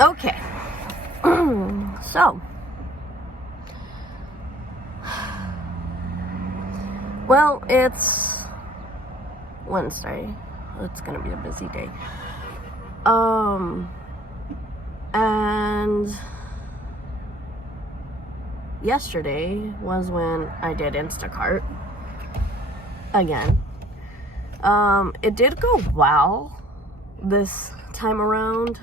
Okay. So, well, it's Wednesday. It's gonna be a busy day. And yesterday was when I did Instacart again. It did go well this time around.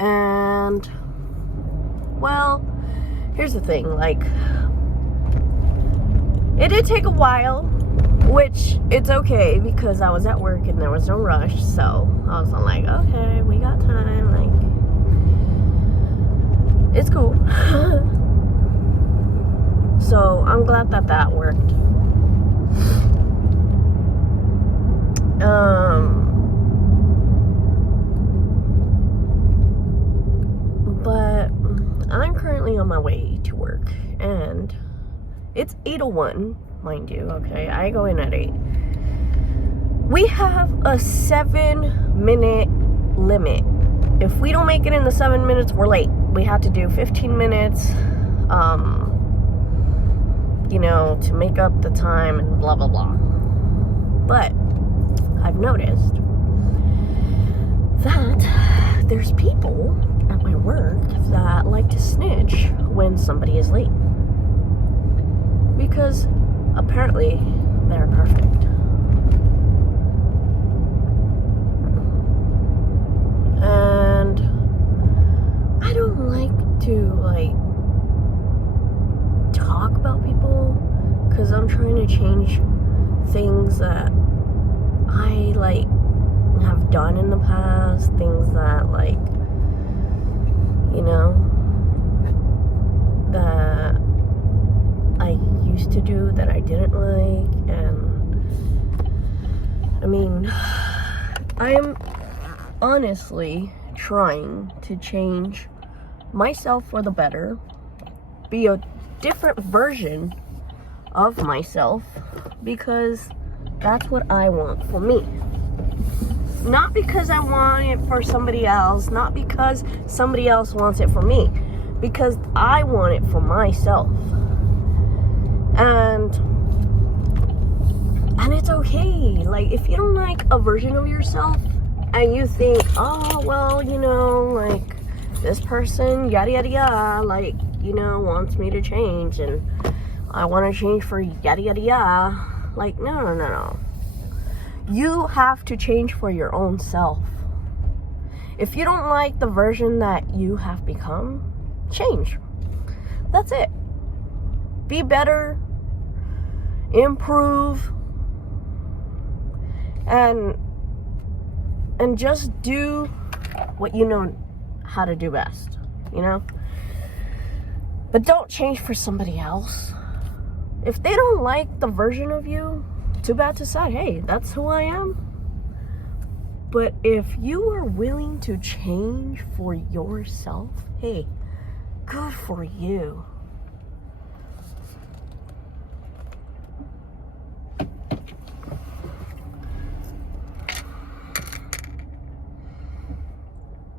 And well, here's the thing, like, it did take a while, which it's okay because I was at work and there was no rush, so I was like, okay, we got time, like, it's cool. So I'm glad that worked. But I'm currently on my way to work, and it's 8:01, mind you, okay? I go in at 8. We have a 7-minute limit. If we don't make it in the 7 minutes, we're late. We have to do 15 minutes, to make up the time and blah, blah, blah. But I've noticed that there's people at my work that like to snitch when somebody is late, because apparently they're perfect. And I don't like to talk about people, because I'm trying to change things that I have done in the past, things that that I used to do that I didn't like. And I mean, I'm honestly trying to change myself for the better, be a different version of myself, because that's what I want for me. Not because I want it for somebody else, not because somebody else wants it for me, because I want it for myself. And it's okay. Like, if you don't like a version of yourself and you think, oh, well, this person, yada, yada, yada, wants me to change, and I want to change for yada, yada, yada. No. You have to change for your own self. If you don't like the version that you have become, change. That's it. Be better, improve, and just do what you know how to do best, But don't change for somebody else. If they don't like the version of you, too bad to say, hey, that's who I am. But if you are willing to change for yourself, hey, good for you.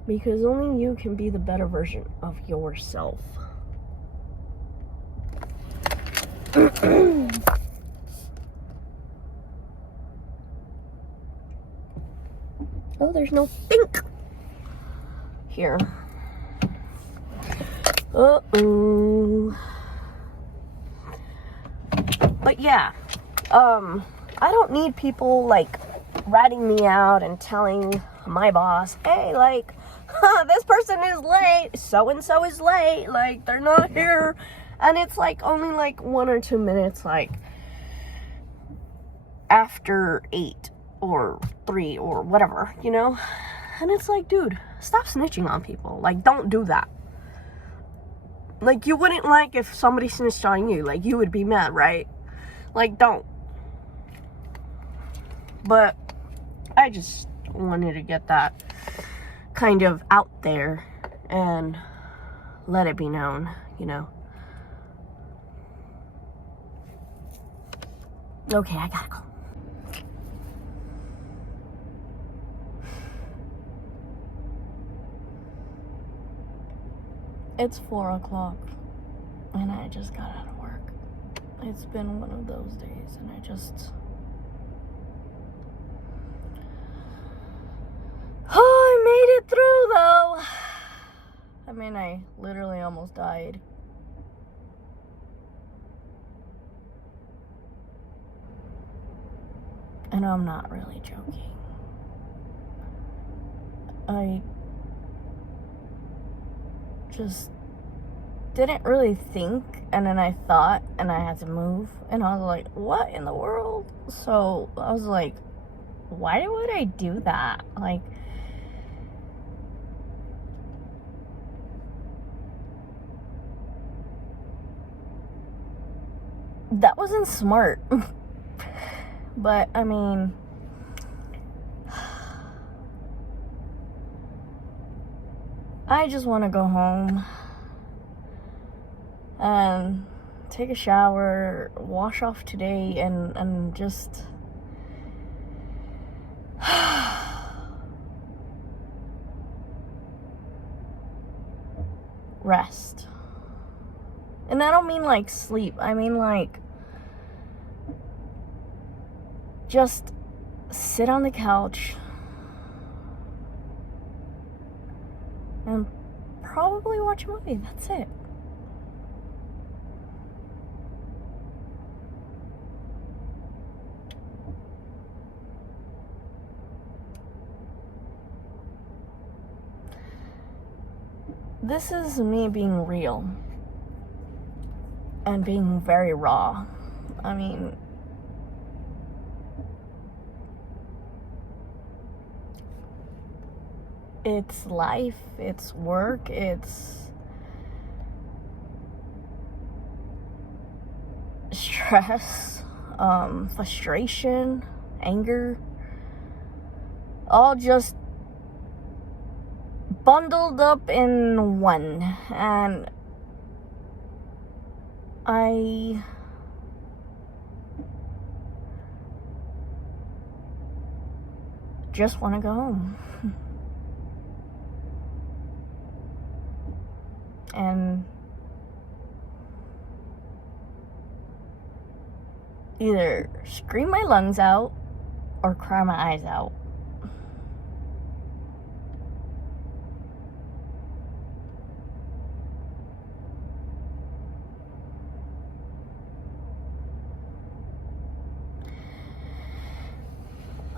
Because only you can be the better version of yourself. Oh, there's no think here. Uh-oh. But yeah, I don't need people ratting me out and telling my boss, hey, this person is late, so-and-so is late, they're not here. And it's only 1 or 2 minutes after 8 or 3 or whatever, And it's dude, stop snitching on people. Don't do that. You wouldn't if somebody snitched on you. You would be mad, right? Don't. But I just wanted to get that kind of out there and let it be known, Okay, I gotta go. It's 4 o'clock and I just got out of work. It's been one of those days and I made it through though. I mean, I literally almost died. And I'm not really joking. I just didn't really think, and then I thought, and I had to move, and I was like, what in the world? So I was like, why would I do that? Like, that wasn't smart. But I mean, I just want to go home and take a shower, wash off today, and just rest. And I don't mean like sleep. I mean like just sit on the couch and probably watch a movie. That's it. This is me being real and being very raw. I mean, it's life, it's work, it's stress, frustration, anger, all just bundled up in one. And I just want to go home. And either scream my lungs out or cry my eyes out.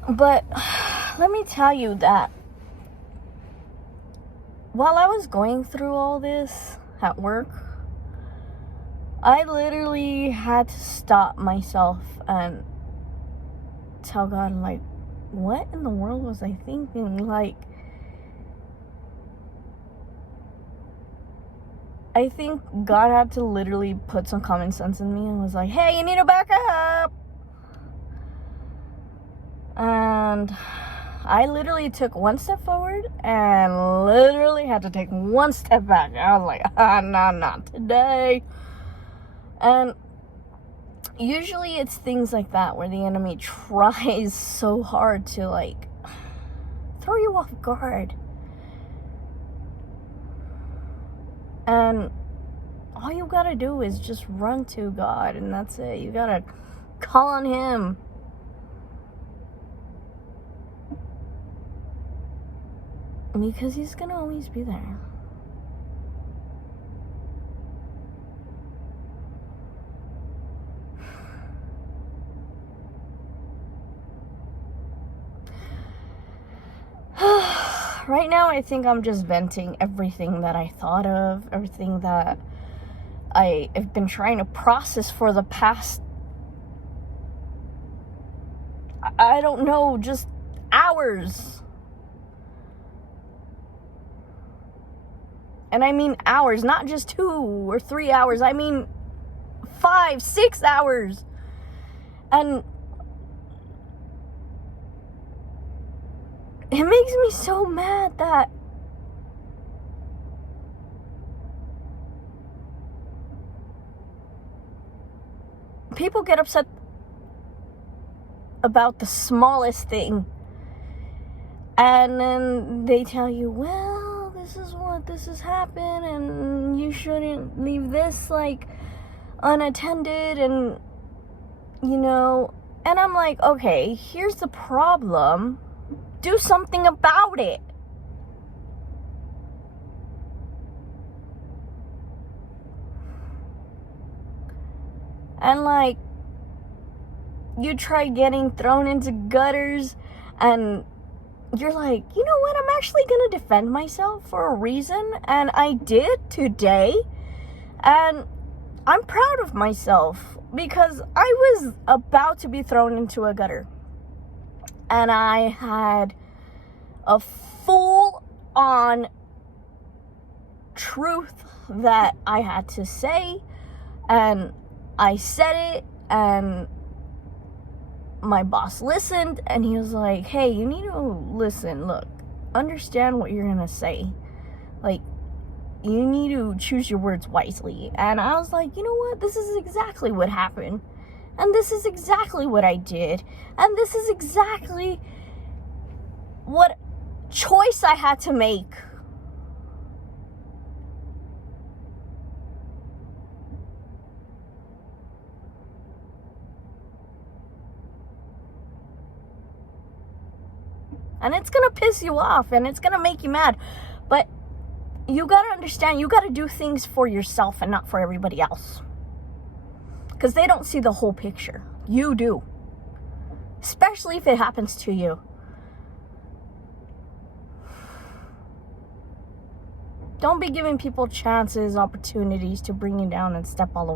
But let me tell you that while I was going through all this at work, I literally had to stop myself and tell God, like, what in the world was I thinking? Like, I think God had to literally put some common sense in me and was like, hey, you need to back up. And I literally took one step forward and literally had to take one step back. I was like, no, not today. And usually it's things like that where the enemy tries so hard to, like, throw you off guard. And all you gotta do is just run to God, and that's it. You gotta call on Him. Because He's gonna always be there. Right now, I think I'm just venting everything that I thought of, everything that I have been trying to process for the past, I don't know, just hours. And I mean hours, not just 2 or 3 hours. I mean 5, 6 hours. And it makes me so mad that people get upset about the smallest thing. And then they tell you, well, this has happened, and you shouldn't leave this, like, unattended, and, you know, and I'm like, okay, here's the problem. Do something about it. And, like, you try getting thrown into gutters, and you're like, you know what, I'm actually gonna defend myself for a reason, and I did today, and I'm proud of myself, because I was about to be thrown into a gutter, and I had a full-on truth that I had to say, and I said it, and my boss listened, and he was like, hey, you need to listen, look, understand what you're gonna say, like, you need to choose your words wisely. And I was like, you know what, this is exactly what happened, and this is exactly what I did, and this is exactly what choice I had to make. And it's gonna piss you off, and it's gonna make you mad. But you gotta understand, you gotta do things for yourself and not for everybody else. Because they don't see the whole picture. You do. Especially if it happens to you. Don't be giving people chances, opportunities to bring you down and step all over.